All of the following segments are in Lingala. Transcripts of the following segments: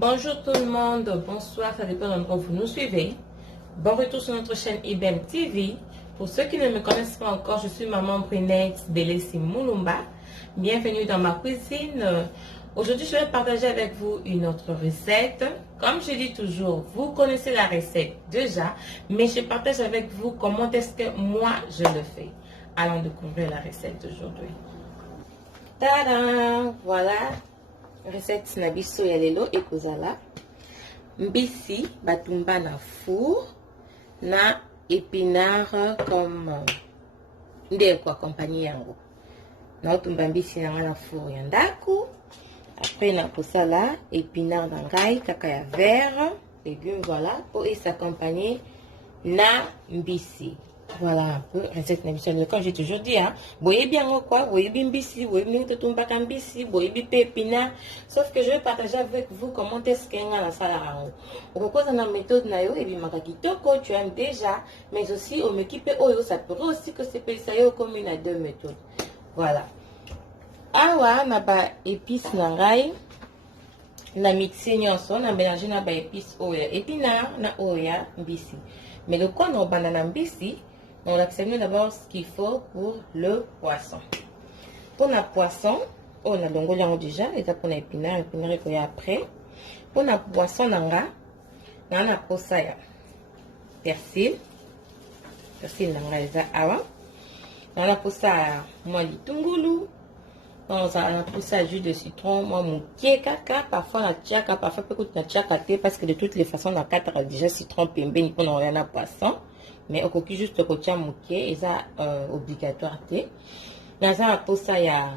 Bonjour tout le monde, bonsoir, ça dépend de l'endroit où vous nous suivez. Bon retour sur notre chaîne IBM TV. Pour ceux qui ne me connaissent pas encore, je suis maman Brunette Delessi Moulumba. Bienvenue dans ma cuisine. Aujourd'hui, je vais partager avec vous une autre recette. Comme je dis toujours, vous connaissez la recette déjà, mais je partage avec vous comment est-ce que moi je le fais. Allons découvrir la recette d'aujourd'hui. Tada! Voilà. Recette na biso ya lelo ekozala mbisi batumba na four na épinard comme nde ko accompagner yango. Na otumba mbisi na four ya ndako. Après na kosala épinard na ngai kaka ya vert, légumes voilà pour s'accompagner na mbisi. Voilà un peu recette na biso. Comme j'ai toujours dit, hein, boyez bien quoi, boyez bien mbisi, boyez bien totumba mbisi, boyez bien épinard. Sauf que je vais partager avec vous comment est-ce qu'il y a la salle à rango. On propose une méthode na yo et bien makakitoko tu aimes déjà, mais aussi on m'équipe oyo ça peut aussi que c'est ça yo comme une à deux méthodes. Voilà. Awa na ba épices na ngai na mixer nyonso na mélanger na ba épices oya épinard na oya mbisi. Mais le quoi na banana mbisi, on accepte d'abord ce qu'il faut pour le poisson. Pour le poisson, on a donc déjà, et pour l'épinard, l'épinard est après. Pour le poisson, on a posa persil, persil on a posa moi litungulu, on a posa jus de citron, moi mouké kaka, parfois la tchaka, parfois peut-être la tchaka parce que de toutes les façons on a quatre déjà citron pembeni pour on a poisson. Mais au coquille juste le côté mouqué et ça obligatoire té. Dans un posa ya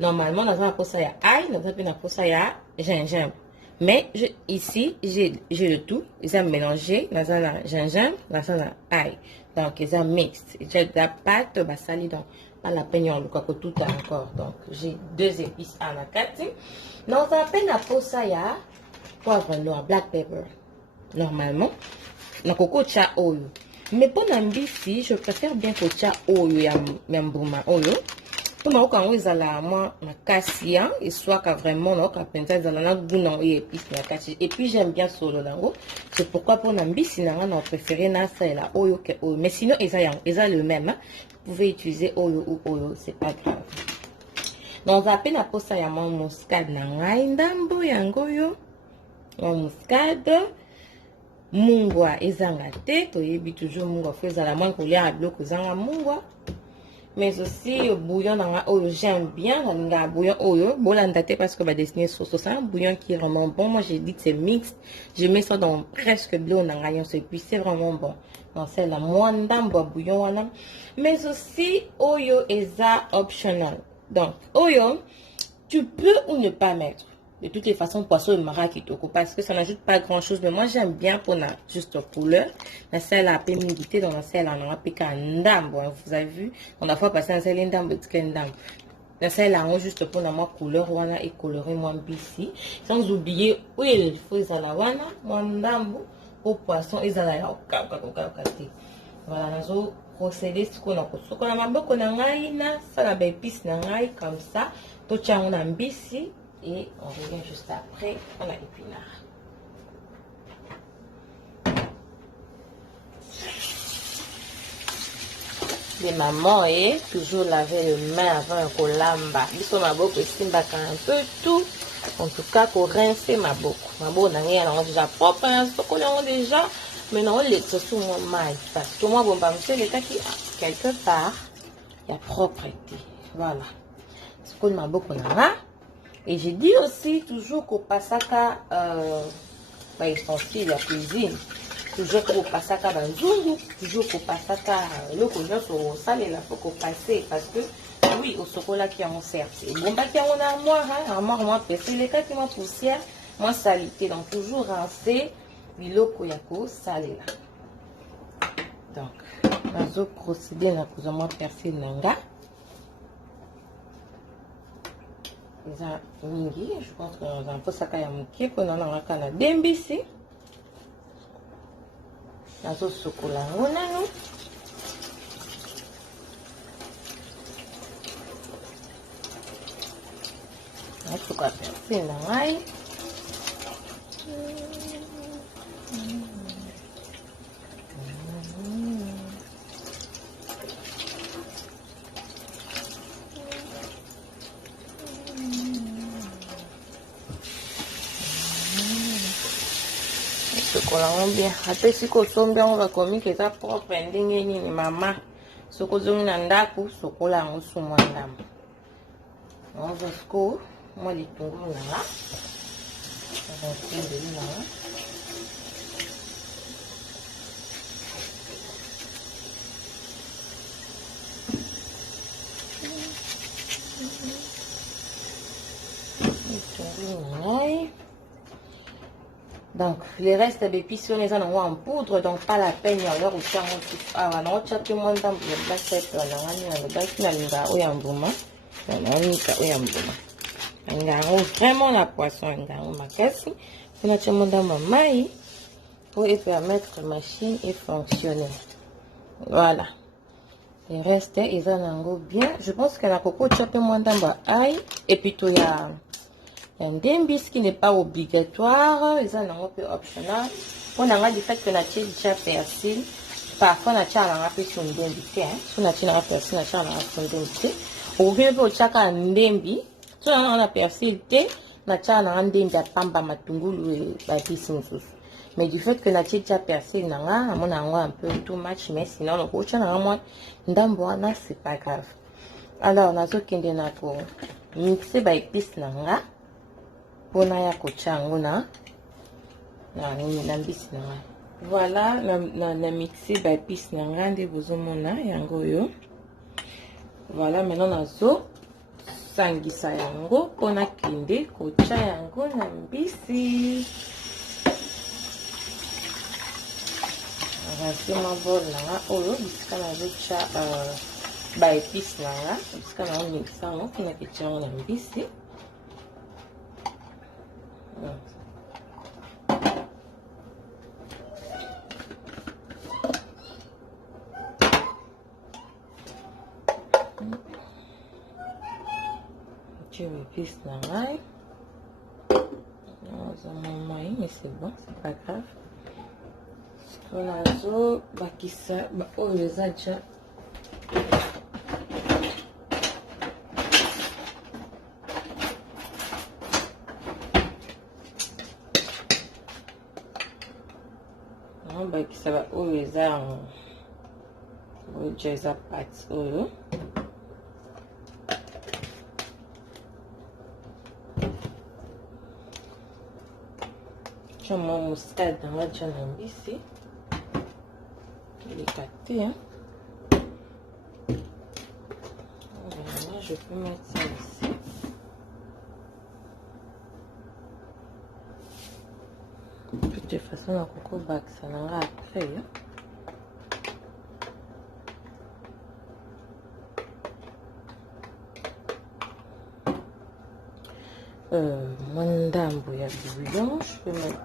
normalement dans un posa ya ail, dans un posa ya gingembre. Mais ici j'ai le tout, ils ont mélangé dans un gingembre, dans un ail. Donc ils ont mixte. J'ai de la pâte basali donc pas la peine on le coco tout encore. Donc j'ai deux épices à la carte. Dans un peine à posa ya poivre noir, black pepper. Normalement, na coco cha oil. Mais pour l'ambisi, je préfère bien que tu aies oyo ya mbuma oyo. Pour moi, quand vous allez à moi, ma cassia, et soit que vraiment, non, quand vous allez à la goût, et puis j'aime bien solo dango. C'est pourquoi pour l'ambisi, on préféré na ça et la oyo que oyo. Mais sinon, ils ont le même. Vous pouvez utiliser oyo ou oyo, c'est pas grave. Donc, on appelle la posa ya mon muscade na ngai ndambo yango yo. Mon muscade. Mungwa ezanga te toyebi toujours mungwa faut ezala moins kolia à bloc ezanga mungwa mais aussi bouillon nanga oyo j'aime bien la bouillon oyo bolanda te parce que ba dessiner sauce c'est un bouillon qui est vraiment bon. Moi j'ai dit que c'est mixte, je mets ça dans presque bleu nanga nyonso et puis c'est vraiment bon. Donc c'est la mwandambo bouillon wana mais aussi oyo eza optional. Donc oyo tu peux ou ne pas mettre. De toutes les façons, poisson et marakitoko parce que ça n'ajoute pas grand chose. Mais moi, j'aime bien pour la juste couleur. La selle a pémidité dans la selle en appliquant un dame. Bon, vous avez vu, on a fois passé un selle dame, la selle a juste pour la couleur, wana et colorer moins ici. Sans oublier, oui, il faut les ala wana, mandambo, au poisson, ils ala ya okakakakakate. Voilà, nous allons procéder ce qu'on a fait. Ce qu'on a maboko na ngai na, ça la épice na ngai comme ça. Tout ça on a mbisi. Et on revient juste après, on a l'épinard. Les mamans et toujours laver les mains avant un colamba. Ils sont ma boque simba un peu tout. En tout cas, pour rincer ma boque. Ma boque n'a rien déjà propre, hein, ce qu'on a déjà. Mais non, les sur mon mail. Parce que moi, bon, bah, monsieur, les cas qui quelque part, il y a propreté. Voilà. Ce qu'on m'a boque on a. Et j'ai dit aussi toujours qu'au pasaka, ustensile la cuisine, toujours qu'au pasaka banzungu, toujours qu'au pasaka le collant sur le sale et la faut qu'on passe parce que oui au chocolat qui en sert. Et bon bah qui en armoire, hein, armoire moi pesé les cas qui m'ont poussière, moi salité donc toujours rincer biloko yako salé là. Donc bazo procéder na plus ou moins percer nanga. Je pense que nous avons ça quand même qui pour nous on a dembisi la sauce chocolat on a nous on va faire c'est là sokola bien. Ate siko sombi yango bakomi ke eza propre ndenge nini mama. Soko ozongi na ndako sokola yango su mwa ndambo. Naoza siko mwa litungulu nanga. Ndeli nanga. Donc, les restes d'épices, on les a en poudre, donc pas la peine, alors au temps, ah, on a chopé mon temps, le basket, on a vraiment la poisson, on a mon dans ma maille pour permettre que la machine est fonctionnelle. Voilà. Les restes, ils en bien. Je pense que la coco chopé mon temps, aïe, et puis tout là. Un dembis qui n'est pas obligatoire, ils ont un peu optional. On a du fait que la tille déjà persil, parfois on a un peu sur un dembis, on a un persil, on a un dembis. Ou bien pour chaque un dembis, on a persil, on a un dembis à pamba matungulu et babisim. Mais du fait que la tille déjà persil, on a un peu too much, mais sinon le prochain a moins d'amboana, c'est pas grave. Alors, on a ce qui est pour mixer by épices nanga. Pona ya kochango na mbisi na ngai. Voilà, na mixé ba épices na ngai nde bozomona yango yo. Voilà, maintenant nazo sangisa yango pona kende kocha yango na mbisi. Rase ma bol na nga oyo bisika nazo cha ba épices na nga bisika na mixa yango pona kocha yango na mbisi. Je vais pisser la maille. Mais c'est bon, c'est pas grave. Ce qu'on a, qui ça, oh, les a déjà. Ça va où les a déjà pâte oyo. Je mets mon moussade dans la jambe ici. Il est pâté. Hein? Voilà, je peux mettre ça ici. De toute façon, la coco bag, ça n'aura après. Hein? Mon dambo ya bouillon, je peux mettre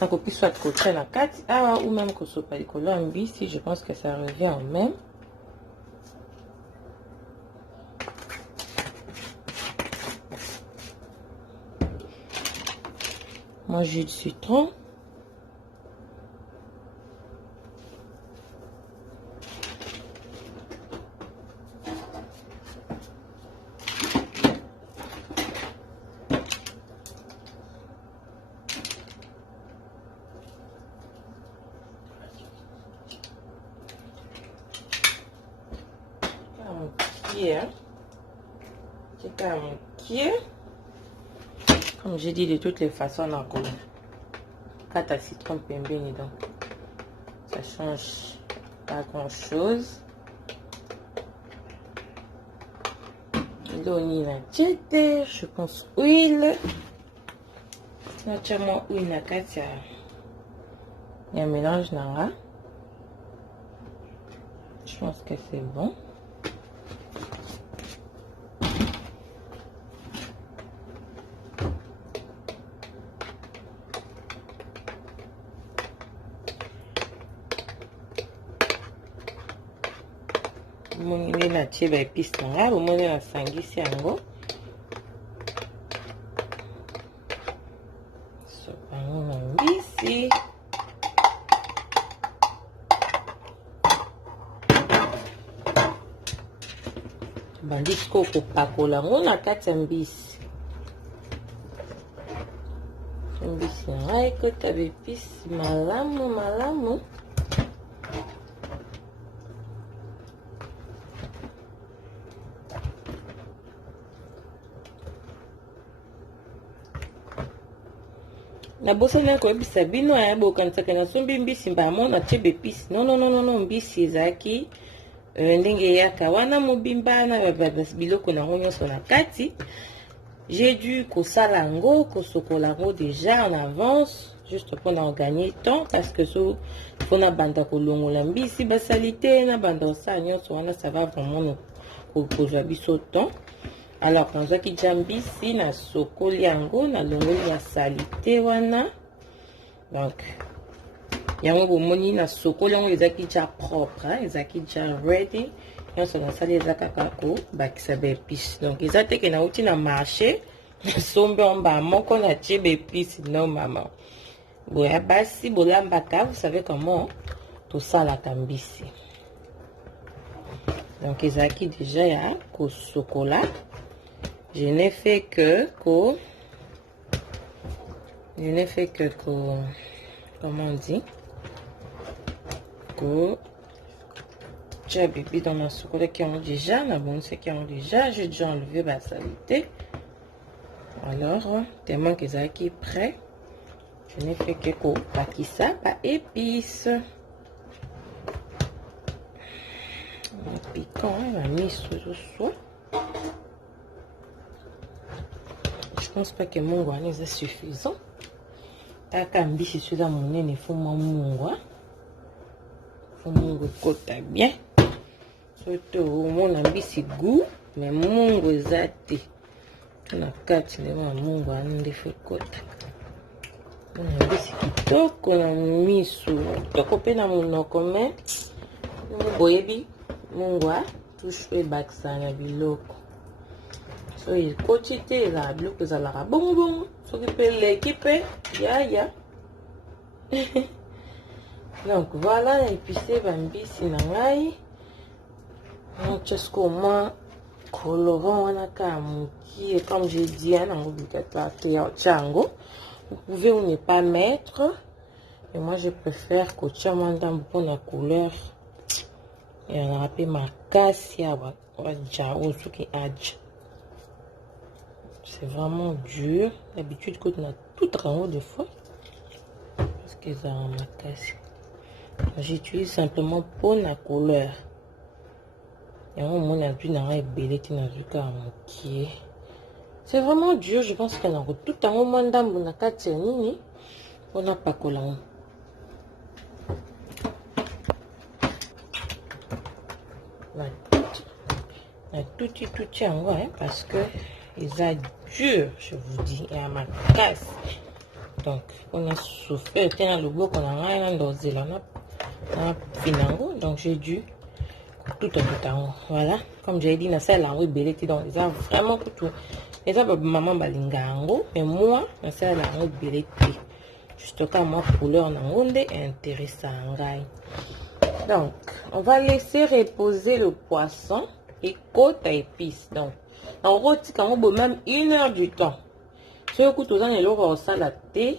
un coquille soit de côté la 4 ou même que ce soit pas de colombi, si je pense que ça revient au même. Moi, jus de citron. Comme j'ai dit, de toutes les façons, on a 4 citron pembeni, donc ça change pas grand chose. L'oni la jette, je pense huile. Naturellement huile na kati il y a un mélange nanga. Je pense que c'est bon. Moni na tie ba épice nanga, moni na sangisi yango. Sopa yango na mbisi. Bandi ko kopakola yango na kati ya mbisi. Mbisi mbisi na ngai ekota baepisi malamu malamu. Na bosana koyebisa bino ya bokanisaka na sombi mbisi mbamo na tie baepisi. Non, mbisi ezalaki ndenge eyaka wana mobimba na biloko nango nyonso na kati. J'ai dû kosala yango kosokola yango déjà en avance juste pour na gagner temps parce que so fona banda kolongola mbisi basali te na banda osala nyonso wana ça va vraiment kozwa biso temps. Alors nazwaki dia mbisi na sokoli yango na longoli ya salite wana, donc yango bomoni na sokoli yango ezaki dia propre, ezaki dia ready. Nyonso nasali eza kaka kobakisa baepisi. Donc eza teke nauti na marché sombe omba moko na tie baepisi. Non mama, boya basi bolambaka, vous savez comment tosalaka mbisi. Donc ezaki déjà ya kosokola. Je n'ai fait que comment on dit, j'ai bébé dans ma chocolat qui ont déjà, la bonne c'est qui ont déjà, j'ai déjà enlevé ma saleté. Alors, tellement que ça qui est prêt, je n'ai fait que ça, pas épices. Piquant, la mise sous soi. Je pense pas que mon goût est suffisant. Taka mbisi suza monene, il faut mon goût. Faut mon goût côté bien. Surtout mon ambisi goût, mais mon goût zate. On a quatre les mon goût en défaut côté. Mon ambisi kitoko na miso. Toko pe na monoko mais boyebi mon goût touche e baksa na biloko. So il quantité la biloko za la bon so qui peut l'équipe ya. Donc voilà, épicé bambisi na ngai. Donc jusqu'au moins colorant wana kamuki, comme j'ai dit hein, dans le chango. Vous pouvez ou ne pas mettre. Et moi je préfère que tu m'entends pour la couleur. Et on a rappelé ma cassia wa jao ce qui adj. C'est vraiment dur. D'habitude quand on a tout en haut de fois. Parce que ça ma cassia. J'utilise simplement pour la couleur. Et on a plus dans c'est vraiment dur. Je pense qu'on a tout en haut mandam on a quatre nini. On n'a pas collant. Tout en haut parce que ils a dur, je vous dis, et à ma casse. Donc on a souffert. Tiens le bloc on a rien dans zélana. Donc j'ai dû tout en haut. Voilà, comme j'ai dit, na salle en haut belleté donc ils ont vraiment tout. Les autres maman balingango, mais moi na salle en haut belleté. Juste comme moi couleur en haut intéressant. Donc on va laisser reposer le poisson et côte à épices. Donc en gros quand on même 1 heure du temps. Si vous écoutez aux les au salade thé.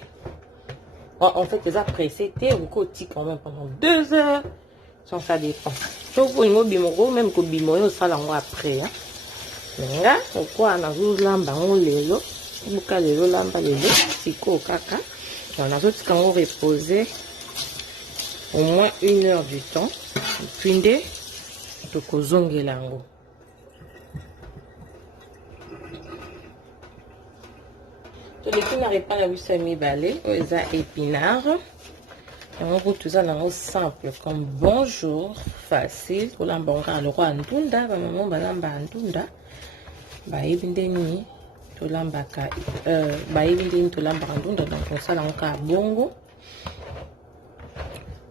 En fait, les appréciés, vous cotisez quand même pendant 2 heures. Ça dépend. Donc, vous avez même que bimo, ça l'en après. Mais là, pourquoi on a vu l'amba, on les lo, bouca les lo, l'amba les lo, siko, caca. On a d'autres quand on reposait au moins 1 heure du temps. Puis, de kozonge lango. Les qui n'arrivent pas à la mi-balai, ils ont épinards. On retrouve tout ça dans simple comme bonjour, facile. Pour l'embonga, le roi Ndunda, maman balamba Ndunda. Baïbindeni, to lambaka, baïbindeni to lamba Ndunda, donc on ça l'enca bongo.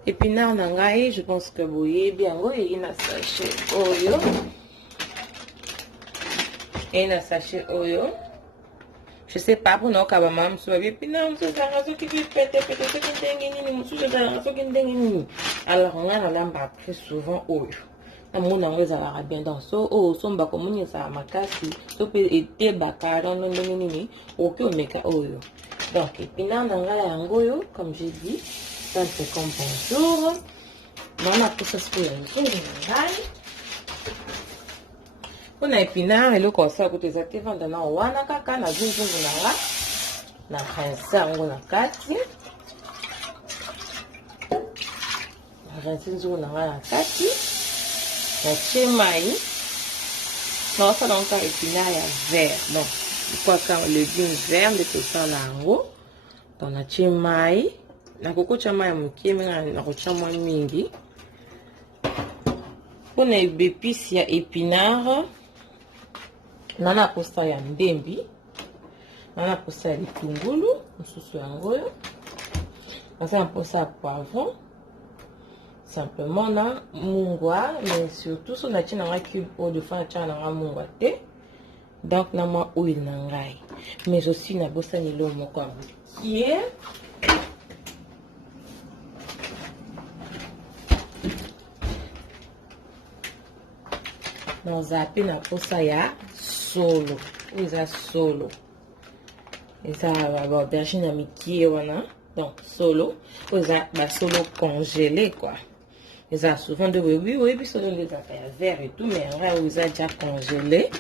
Épinards nangai, je pense que vous voyez bien, il y a un sachet oyo. Et un sachet oyo. Je sais pas pour nous quand même so puis non so ça raso qui pète so qui dengue ni so ça raso qui dengue ni alors on a l'amba après souvent oyo na mona ngeza la bien dans so o so mba ko munya sa makasi so pe ete bakara no ni o ke omeka oyo Donc, épinard nanga yangoyo, comme j'ai dit, ça c'est comme bonjour. On a tout ça pour on a épinard et le conseil que tu as été vendu dans wana kaka na zungu nanga na rince yango na kati. Na rince nzungu nanga na kati. Na chemai. Na ça donc épinard ya vert. Donc, quoi quand le légume vert de tout ça là en haut. Donc na chemai. Na koko chama ya mukie na kochama mingi. On a épices ya épinard. Nana posta ya ndembi. Nana posta ya litungulu. Mususu yangoyo. Nana posta ya poivron. Simplement na mungwa. Mais surtout so na tina nga cube eau de fin na nga mungwa te. Donc na ma huile na ngai. Mais aussi na bosa nilo moko ya mukie. Dans un peu na posa ya solo. Ils solo. Ils ont aubergine mikie wana. Donc solo. Ils ont solo congelé quoi. Ils ont souvent de oui puis solo les affaires vert et tout mais en vrai ils ont déjà congelé.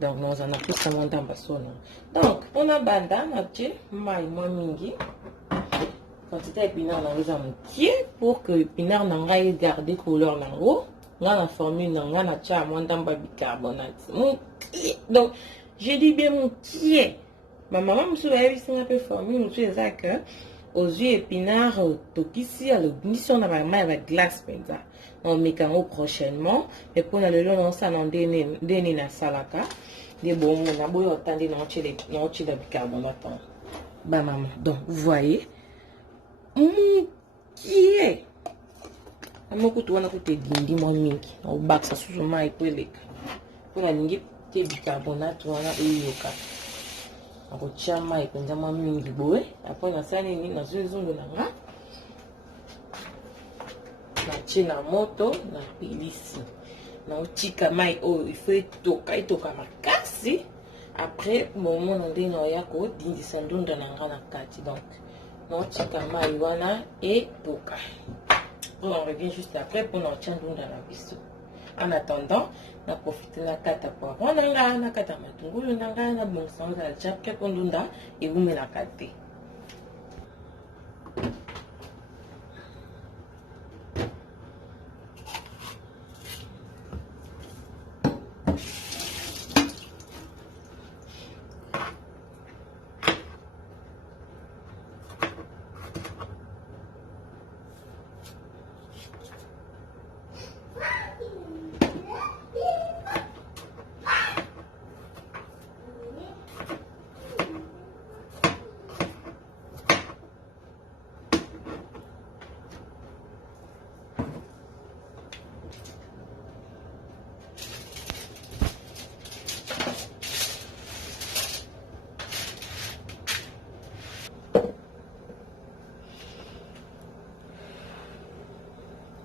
Donc nous en a plus ça montant solo. Donc on a banda na tché mai moi mingi. Quantité épinard na les mikie pour que épinard na garder couleur en haut. La formule n'a na tcha moins d'un bicarbonate. Donc, je dis bien mon qui ma maman me souvient un peu formule, me souvient que aux yeux épinards, tokisi, à l'ignition de ma main avec glace, penza. On met prochainement, et pour le long, on s'en déni na salaka. Des bons, on a beau entendre non, de bicarbonate. Bah, maman. Donc, vous voyez, qui est amoko tu wana kote dindi mwa mingi na obakisa susu mai po eleka mpona lingi te bicarbonate wana eyoka nakotia mai mpenza mwa mingi boye apres nasali nini nazwi nzungu na nga natie na moto na pilisi naotika mai oyo ifo etoka makasi apres momo na ndenge naoya kodindisa ndunda na nga na kati donc naotika mai wana etoka. On revient juste après pour nous tiendre dans la biseau. En attendant, on a profité de la carte poivron, na carte matungulu, na bon sens de la chapka kondunda et vous mettez la carte.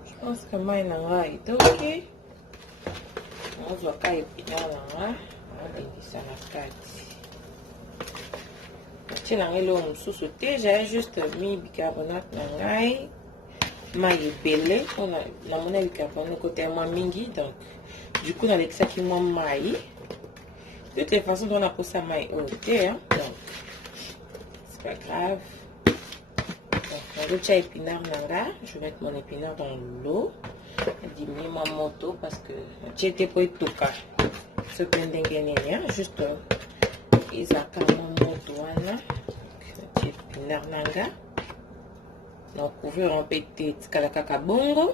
Je pense que mai nanga est ok. On voit qu'il y a épinard nanga. On dit ça la carte. Si nanga l'eau sous j'ai juste mis bicarbonate nanga. Mai est belé. On a la monnaie bicarbonate côté moi mingi donc du coup on a ça qui moi mai. De toute façon on a pour ça mai ok hein. Donc c'est pas grave. Je vais épinard nanga, je vais mettre mon épinard dans l'eau, diminuer ma moto parce que j'ai été pour tout cas. Ce plein d'ingrédients, juste ils ont mon moto là, épinard nanga, donc couvrir un petit kalakaka bongo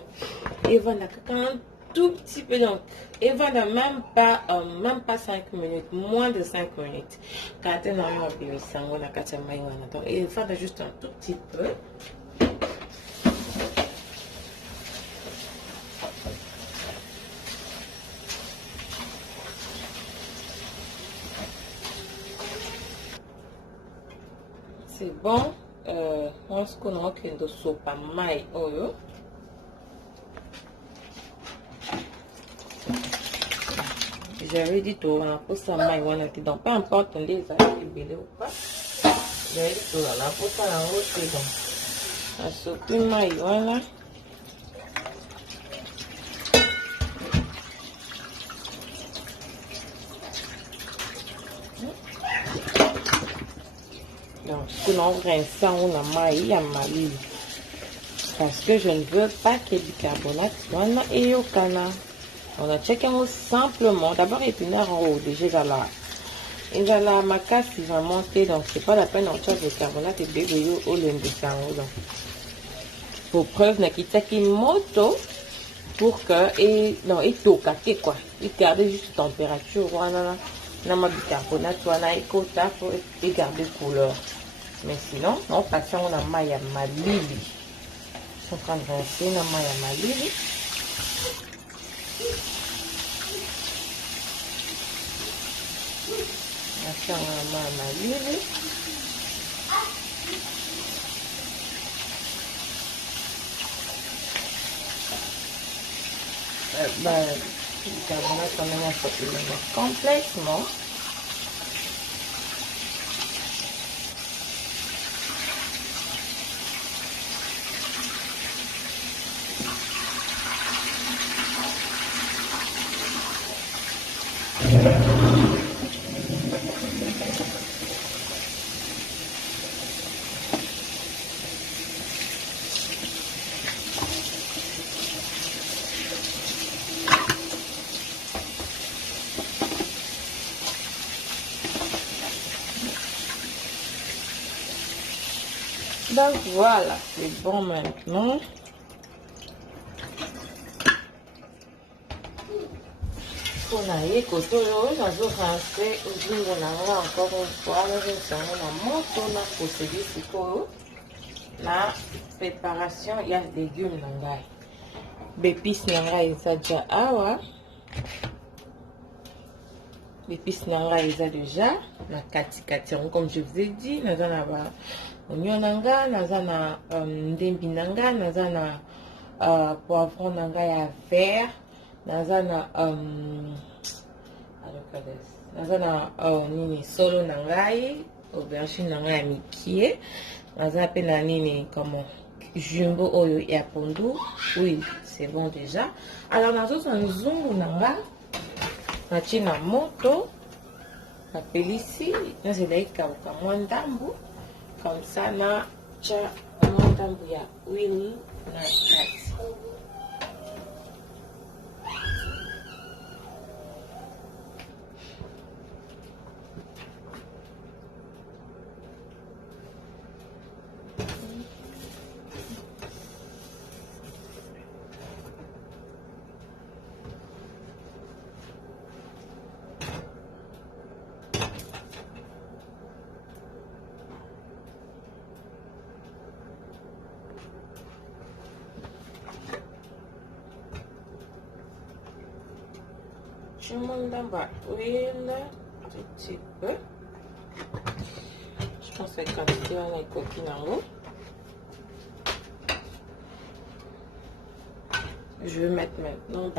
et voilà un tout petit peu donc et voilà même pas 5 minutes, moins de 5 minutes. Quand on a un peu de sang, on a cassé donc et voilà juste un tout petit peu. C'est bon. On se connaît que de sopa mai oyo. J'avais dit tout pour ça mai wana donc peu importe on les a libérés ou pas. Là, la pota en haut, c'est bon. La soupe maï, voilà. Donc, si on rince on a maï à malou. Parce que je ne veux pas que le bicarbonate soit et au canard. On a checké simplement. D'abord, épinard en haut, déjà là. Et là, ma casse, il va monter, donc c'est pas la peine d'en faire le carbonate et bébé au l'indécent. Pour preuve, n'a quitté qui moto pour que, et non, et tout, quoi. Il garde juste température, voilà. N'a ma bicarbonate, voilà, et quota pour garder couleur. Mais sinon, on passe, on a maille à malili. Je suis en train de rincer, on a maille à malili. On a maille à malili. Le carbonate, on a fait complètement. Donc voilà, c'est bon maintenant. On a eu côté on a rincé on a encore une fois on a monté la procédure pour la préparation il y a des légumes nangai l'épice nangai ça déjà awa l'épice nangai ça déjà la kati comme je vous ai dit nous avons oignon nanga nazana ndembi nanga nazana poivron nanga ya vert nazana nazana nini solo nangai aubergine nanga ya mikie nazana pe na nini comme jumbo oyo ya pondu oui c'est bon déjà alors nazosa nzungu nanga natie na moto napelisi nazela ekauka mwa ndambu comme ça na cha ndambu ya huile na kati. Je monte d'abord l'huile un petit peu. Je pense que quand tu as les coquilles en haut, je vais mettre maintenant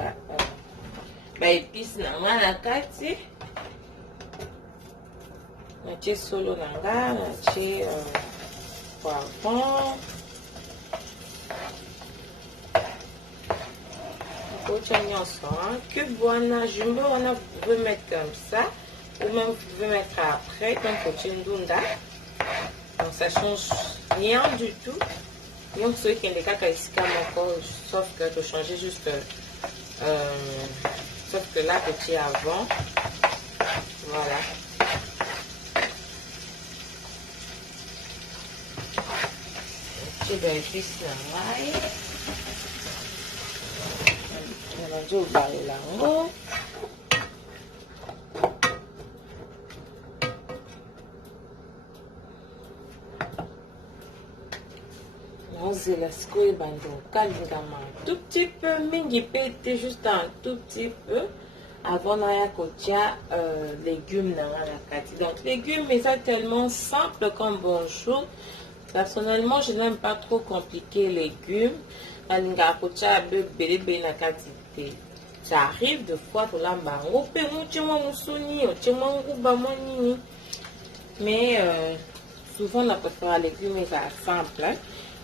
épices dans la carte. Je solo nanga, je poivron. Cube wana jumbo wana vous pouvez mettre comme ça ou même vous pouvez mettre après comme ndunda donc ça change rien du tout donc ceux qui ont des caca ici sauf que de changer juste sauf que là petit avant voilà petit d'épices là je vais parler là-haut. C'est la square bando calme tout petit peu mingi pété juste un tout petit peu avant d'aya kotia légumes dans la carte donc légumes mais ça tellement simple comme bonjour personnellement je n'aime pas trop compliquer légumes alinga kotia bébé na carte ça arrive de fois pour la bango mais souvent on préfère les légumes mais ça simple. Hein?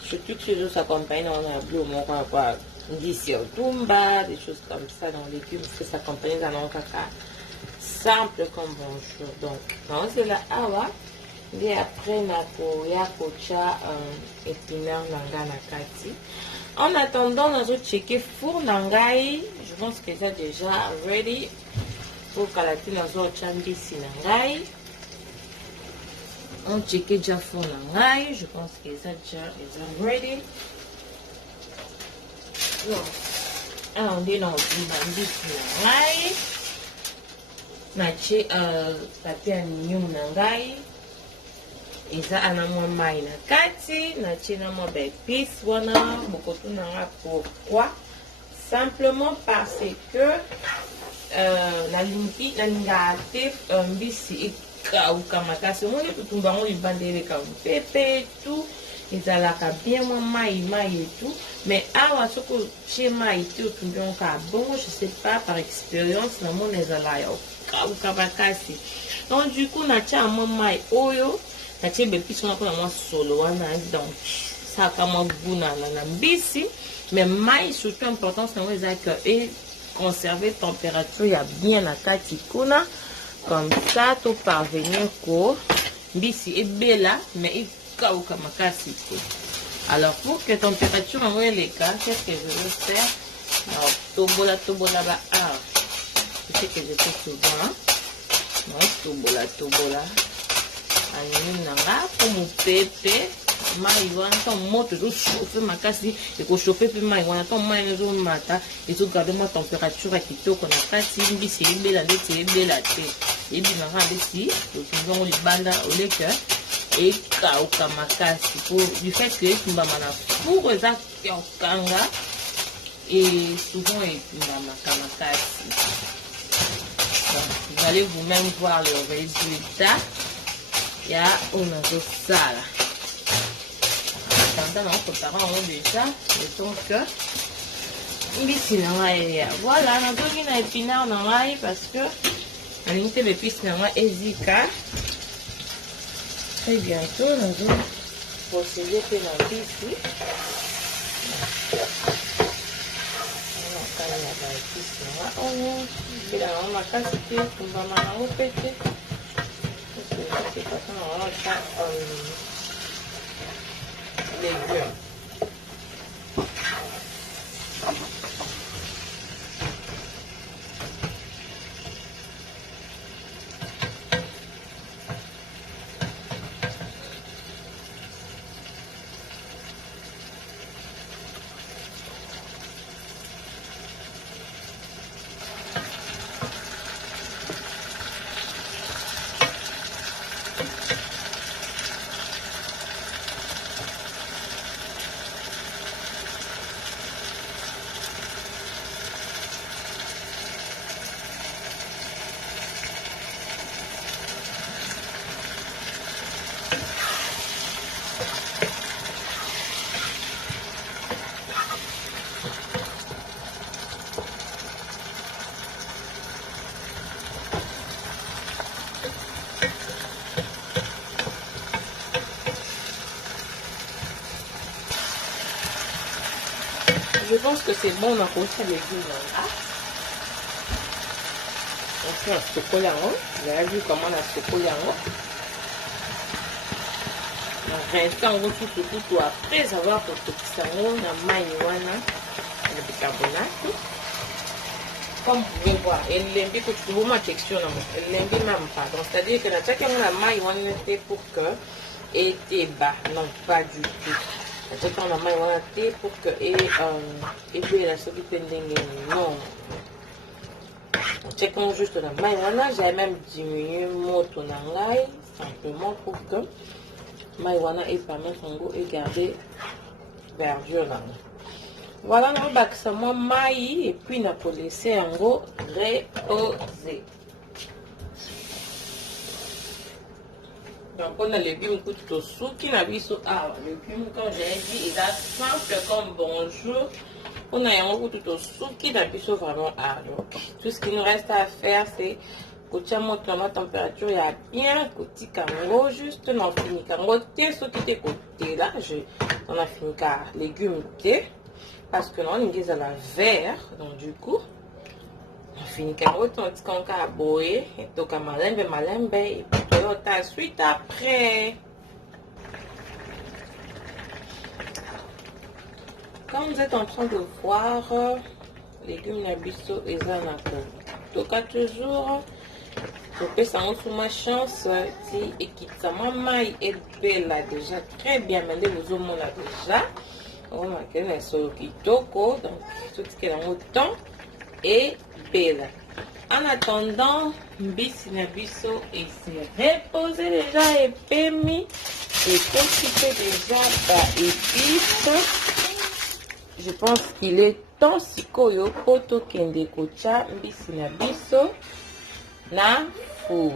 Surtout que chez nous, ça accompagne, on a bleu, on a quoi, d'ici au tumba, des choses comme ça dans les légumes, parce que ça accompagne dans un caca simple comme bonjour. Donc, non, c'est la awa. Et après, nako ya kocha épinard nanga nakati. En attendant, nous allons checker four nangai. Je pense que c'est déjà ready. Pour calater, nous allons checker si nangai. On check déjà four nangai. Je pense que c'est déjà ready. On dit non, on dit nangai. Nache papier aluminium nangai. Eza anamwa mai na kati, nache na mwa épice wana bokoto nanga. Pourquoi? Simplement parce que nalinga te mbisi ekauka makasi. Omoni tutumba ngo libanda eleka pepe tout. Ezalaka bien mwa mai et tout. Mais awa soko chez mai te otumbi ngo ka bongo, je sais pas par expérience na mona ezala ya okauka makasi. Donc du coup nache mwa mai oyo. Natie bépice on a pas moi solo wana donc ça comme un goût na mbisi mais mai surtout important c'est moi que et conserver température il y a bien la katikuna comme ça tout parvenir ko mbisi et bella mais il kauka makasi. Alors pour que température envoie les cas qu'est-ce que je vais faire? Alors tobola ba c'est ce que je fais souvent. Non tobola comme pepe mai wana to moto to chauffer makasi et ko chauffer pe mai wana to mai zo mata et to garder ma température à kitoko na kati mbisi ebela ndeti ebela te ebina nga ndeti to tungo libanda oleka et kauka makasi pour du fait que tumba mana four eza kanga et souvent epina makasi. Vous allez vous-même voir le résultat. Ya una sala. Pendant on prépare déjà le temps que mbisi nanga voilà na doki na épinard nanga parce que la limite d'épices nanga ezika. Très bientôt nous allons procéder pour la mbisi. On va la épice nanga on est là on va casser on va m'en péter. C'est pas ça, on va faire légumes. Je pense que c'est bon, on a commencé les légumes là. On fait un chocolat. Vous avez vu comment on a chocolat. On reste en gros tout après avoir fait ça. On a maïwana, le bicarbonate. Comme vous pouvez voir, elle l'aime bien que tu vois ma texture. Elle l'aime bien même pas. Donc c'est-à-dire que la maïwana était pour que était bas. Non, pas du tout. C'est qu'on a maïwana pour que et puis la sauce non. Checkons juste la maïwana. J'ai même diminué mon tonangai simplement pour que maïwana et pas mettre son goût et garder verdure là. Voilà, on va ça moi maï et puis on peut laisser en gros reposer. Donc on a les légumes tout sous qui n'a vu sur les légumes comme j'ai dit il a simple comme bonjour. On a un goût tout sous qui n'a vu sur vraiment donc tout ce qu'il nous reste à faire c'est kotia moto na température ya bien kotika yango juste na finika yango te soki te kotela on a finika légumes te parce que non lingi ezala vert donc du coup on finika yango te otika yango kaka boye etoka malembe et puis toyota suite après. Comme vous êtes en train de voir, légumes na biso eza na toka toujours je ça sur ma chance si ekitsa mai ebela déjà très bien mais vous au monde déjà on a qu'un solo kitoko donc tout ce qui est en temps et belle. En attendant mbisi na biso et se reposer déjà et pemi et profiter déjà épices. Je pense qu'il est temps sikoyo poto kende kocha mbisi na biso na four.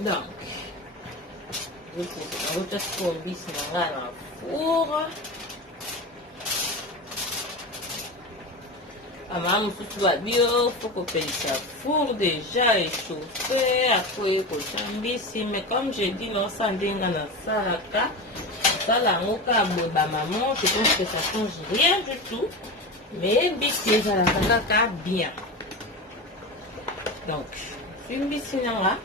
Donc, je vais faire mbisi na four. Ama mususu babio faut kopelisa four déjà échauffé après kotia mbisi mais comme je dis non ça ndenga na salaka sala ngoka boba maman je pense que ça change rien du tout mais mbisi ezalaka kaka bien donc fi mbisi nanga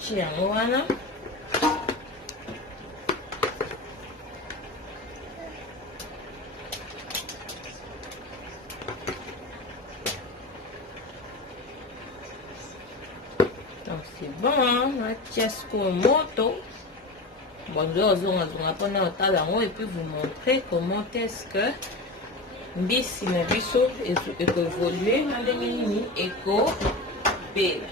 tia yango wana donc c'est bon, hein? Tiasco moto. Bon, je vais pendant le temps et puis vous montrer comment est-ce que mbisi na biso évoluer dans les mini éco belle.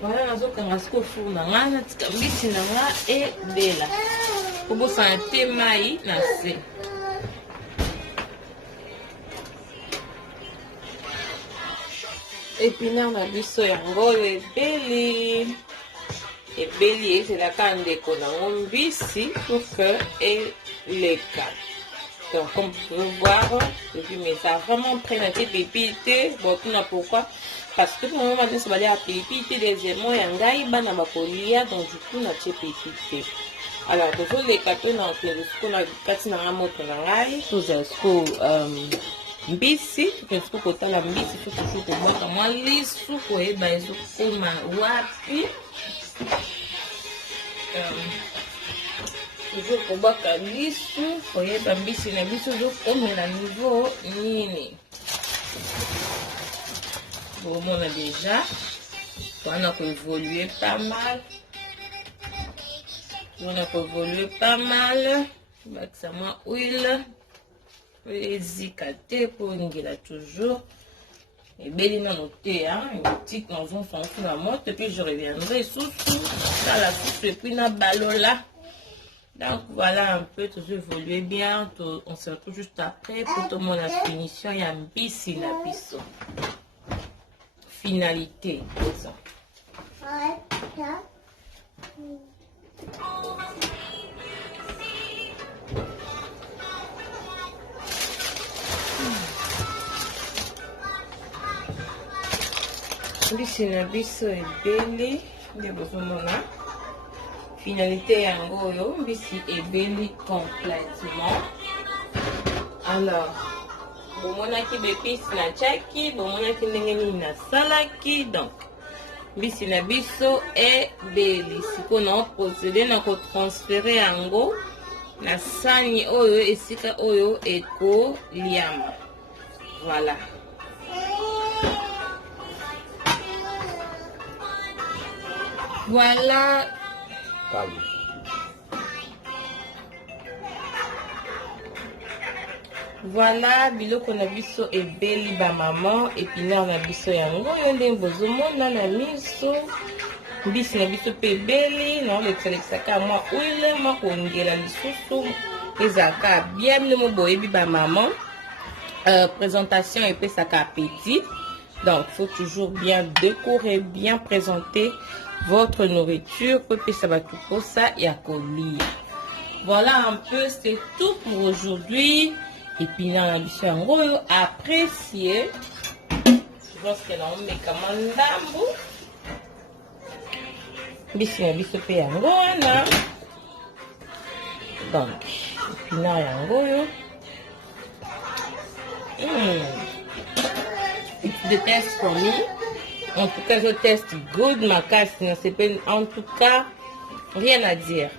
Voilà, nazo kanga siko four na ngana tika mbisi na nga et belle. Pour vous sentir mai na se. Épinard na biso yango ebeli ezalaka ndeko nango mbisi pour que eleka. Donc comme vous pouvez voir, mais ça a vraiment pris la pépite. Bon, tout n'a pourquoi parce que pour le moment ça va aller à pépite deuxièmement yangai bana bakolia donc du coup na pépite. Alors toujours les cartons dans le discours na kati na moto na ngai tous esco mbisi tuko kotala mbisi toujours kobwaka mwa lisu koyeba ezokoma wapi toujours kobwaka lisu koyeba mbisi na biso ezokomela niveau nini bomona déjà wana koévoluer pas mal bakisa mwa huile ezika te po ngela toujours ebeli nano te tique dans un fond la motte et puis je reviendrai sous dans la soupe et puis na balola. Donc voilà un peu tout évoluer bien on se retrouve juste après pour tout le monde la finition ya mbisi na biso finalité ça. Mbisi na biso ebeli nde bozomona finalité yango oyo mbisi ebeli complètement. Alors bomonaki bepisi na tiaki bomonaki ndenge nini nasalaki donc mbisi na biso ebeli siko na procédé na kotransfere yango na sani oyo esika oyo ekoliama. Voilà. Voilà. Voilà biloko na biso ebeli ba maman épinard na biso yango yo ndenge bozomona na miso mbisi na biso pe ebeli na olekisaka mwa huile mwa kongela lisusu ezalaka bien ndenge boyebi ba maman présentation epesaka appétit Donc, il faut toujours bien décorer, bien présenter votre nourriture. Ça va tout pour ça et à coller. Voilà un peu, c'est tout pour aujourd'hui. Et puis, dans la biche en gros, appréciez. Je pense que là, on met comme un dambo. Biche en biche pe en gros, donc, et puis, là, en gros, de test for me. En tout cas, je teste good ma casse. En tout cas, rien à dire.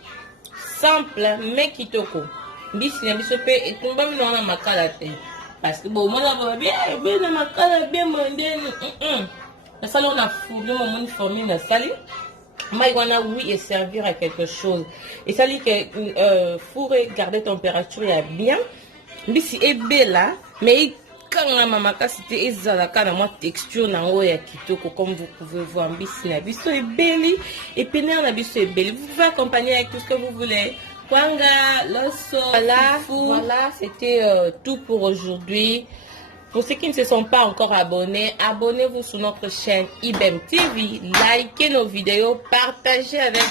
Simple, mais kitoko. Bisi na biso pe etumba mino na makala te. Parce que bon, moi na bien na makala bien mondene. Na sali on a fourni mon formé na sali. Moi wana oui et servir à quelque chose. Et sali que fourrer garder température ya bien. Bisi ebela mais quand ma makasi te ezalaka na moi texture nango ya kitoko comme vous pouvez voir. Bisi na biso ebeli et pena na biso ebeli. Vous pouvez accompagner avec tout ce que vous voulez. Kwanga, loso, voilà, c'était tout pour aujourd'hui. Pour ceux qui ne se sont pas encore abonnés, abonnez-vous sur notre chaîne IBEM TV, likez nos vidéos, partagez avec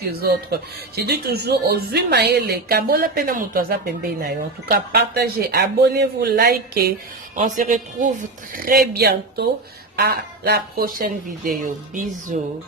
les autres. Je dis toujours aux humains, kabola pena mutoza pembe na yo. En tout cas, partagez, abonnez-vous, likez. On se retrouve très bientôt à la prochaine vidéo. Bisous.